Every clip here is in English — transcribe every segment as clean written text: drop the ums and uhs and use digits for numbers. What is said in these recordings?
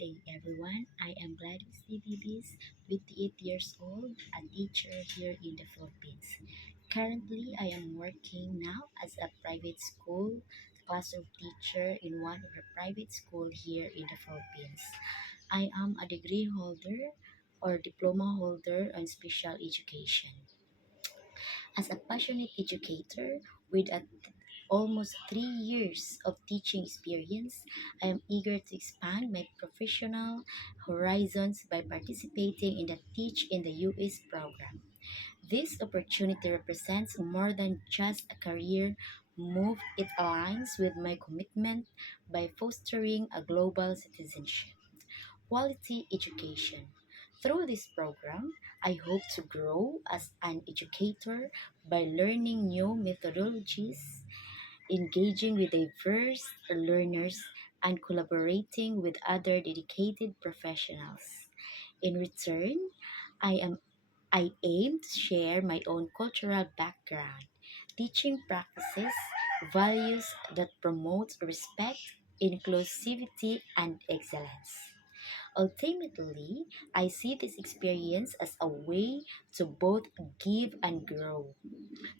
day, everyone. I am Gladys Dividis, 28 years old, a teacher here in the Philippines. Currently, I am working now as a private school classroom teacher in one of the private school here in the Philippines. I am a degree holder or diploma holder on special education. As a passionate educator with almost 3 years of teaching experience, I am eager to expand my professional horizons by participating in the Teach in the US program. This opportunity represents more than just a career move, it aligns with my commitment by fostering a global citizenship quality education. Through this program, I hope to grow as an educator by learning new methodologies, engaging with diverse learners, and collaborating with other dedicated professionals. In return, I am I aim to share my own cultural background, teaching practices, values that promote respect, inclusivity, and excellence. Ultimately, I see this experience as a way to both give and grow,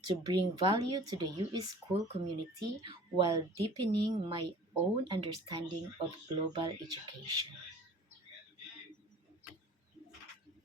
to bring value to the US school community while deepening my own understanding of global education.